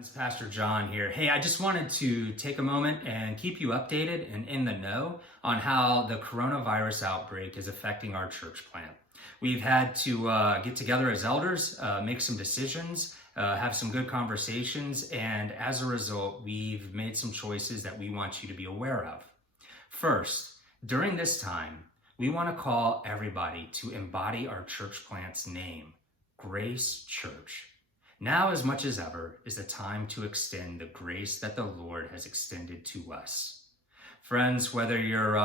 Friends, Pastor John here. Hey, I just wanted to take a moment and keep you updated and in the know on how the coronavirus outbreak is affecting our church plant. We've had to get together as elders, make some decisions, have some good conversations, and as a result, we've made some choices that we want you to be aware of. First, during this time, we want to call everybody to embody our church plant's name, Grace Church. Now, as much as ever, is the time to extend the grace that the Lord has extended to us. Friends, whether you're,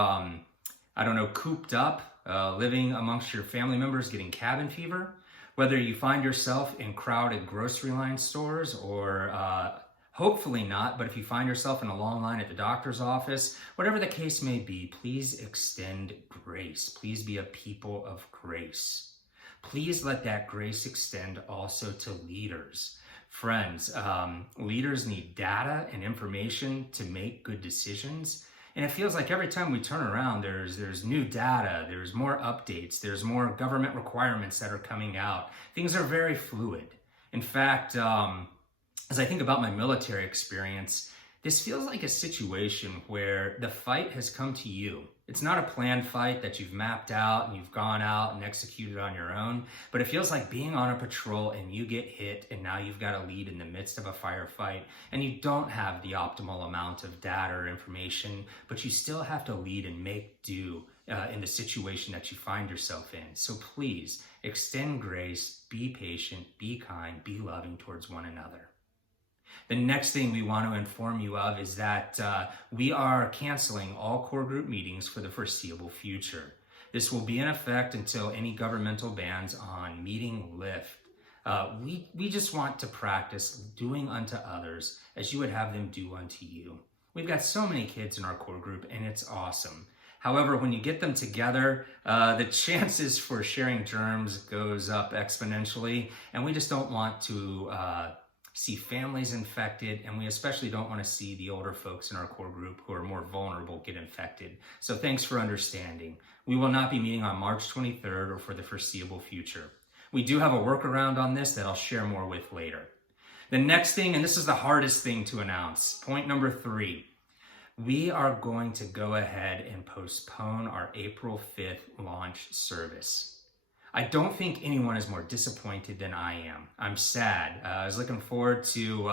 cooped up, living amongst your family members, getting cabin fever, whether you find yourself in crowded grocery line stores or hopefully not, but if you find yourself in a long line at the doctor's office, whatever the case may be, please extend grace. Please be a people of grace. Please let that grace extend also to leaders. Friends, leaders need data and information to make good decisions. And it feels like every time we turn around, there's new data, there's more updates, there's more government requirements that are coming out. Things are very fluid. In fact, as I think about my military experience, this feels like a situation where the fight has come to you. It's not a planned fight that you've mapped out and you've gone out and executed on your own, but it feels like being on a patrol and you get hit and now you've got to lead in the midst of a firefight and you don't have the optimal amount of data or information, but you still have to lead and make do in the situation that you find yourself in. So please extend grace, be patient, be kind, be loving towards one another. The next thing we want to inform you of is that we are canceling all core group meetings for the foreseeable future. This will be in effect until any governmental bans on meeting lift. We just want to practice doing unto others as you would have them do unto you. We've got so many kids in our core group and it's awesome. However, when you get them together, the chances for sharing germs goes up exponentially, and we just don't want to see families infected, and we especially don't want to see the older folks in our core group who are more vulnerable get infected. So thanks for understanding. We will not be meeting on March 23rd or for the foreseeable future. We do have a workaround on this that I'll share more with later. The next thing, and this is the hardest thing to announce, point number 3, we are going to go ahead and postpone our April 5th launch service. I don't think anyone is more disappointed than I am. I'm sad. I was looking forward to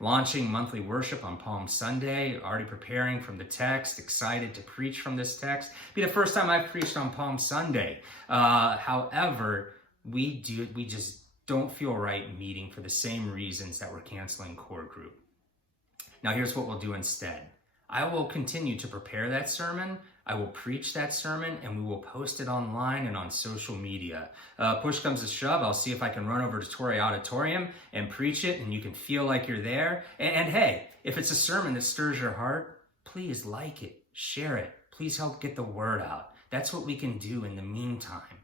launching monthly worship on Palm Sunday, already preparing from the text, excited to preach from this text. It'll be the first time I've preached on Palm Sunday. However, we just don't feel right meeting for the same reasons that we're canceling core group. Now here's what we'll do instead. I will continue to prepare that sermon. I will preach that sermon and we will post it online and on social media. Push comes to shove, I'll see if I can run over to Torrey Auditorium and preach it and you can feel like you're there. And hey, if it's a sermon that stirs your heart, please like it, share it. Please help get the word out. That's what we can do in the meantime.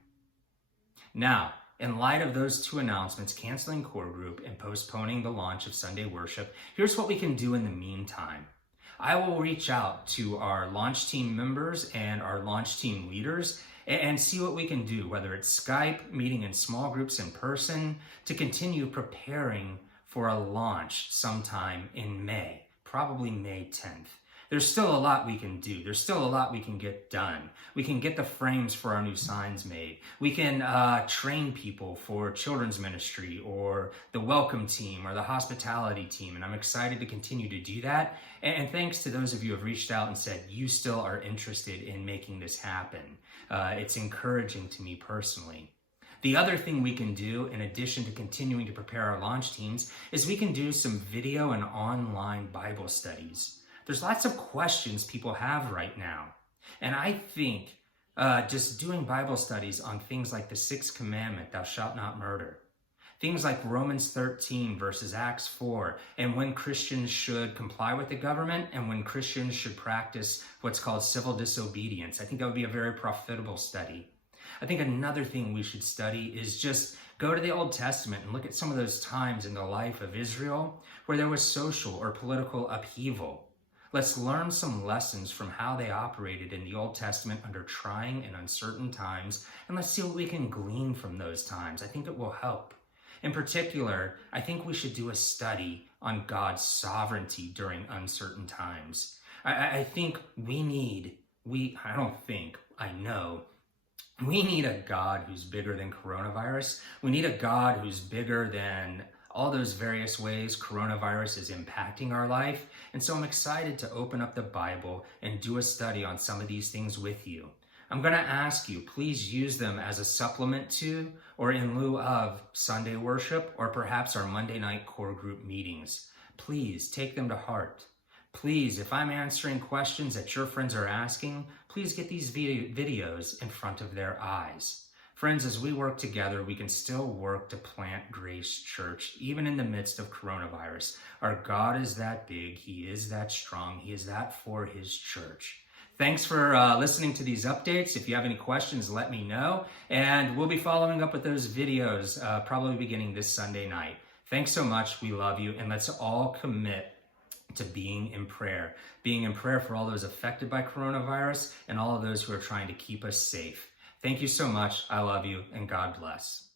Now, in light of those two announcements, canceling core group and postponing the launch of Sunday worship, here's what we can do in the meantime. I will reach out to our launch team members and our launch team leaders and see what we can do, whether it's Skype, meeting in small groups in person, to continue preparing for a launch sometime in May, probably May 10th. There's still a lot we can do. There's still a lot we can get done. We can get the frames for our new signs made. We can train people for children's ministry or the welcome team or the hospitality team. And I'm excited to continue to do that. And thanks to those of you who have reached out and said you still are interested in making this happen. It's encouraging to me personally. The other thing we can do, in addition to continuing to prepare our launch teams, is we can do some video and online Bible studies. There's lots of questions people have right now. And I think just doing Bible studies on things like the 6th commandment, thou shalt not murder, things like Romans 13 versus Acts 4, and when Christians should comply with the government and when Christians should practice what's called civil disobedience. I think that would be a very profitable study. I think another thing we should study is just go to the Old Testament and look at some of those times in the life of Israel where there was social or political upheaval. Let's learn some lessons from how they operated in the Old Testament under trying and uncertain times, and let's see what we can glean from those times. I think it will help. In particular, I think we should do a study on God's sovereignty during uncertain times. I think I know we need a God who's bigger than coronavirus. We need a God who's bigger than all those various ways coronavirus is impacting our life. And so I'm excited to open up the Bible and do a study on some of these things with you. I'm going to ask you, please use them as a supplement to or in lieu of Sunday worship or perhaps our Monday night core group meetings. Please take them to heart. Please, if I'm answering questions that your friends are asking, please get these videos in front of their eyes. Friends, as we work together, we can still work to plant Grace Church, even in the midst of coronavirus. Our God is that big. He is that strong. He is that for his church. Thanks for listening to these updates. If you have any questions, let me know. And we'll be following up with those videos probably beginning this Sunday night. Thanks so much. We love you. And let's all commit to being in prayer for all those affected by coronavirus and all of those who are trying to keep us safe. Thank you so much. I love you, and God bless.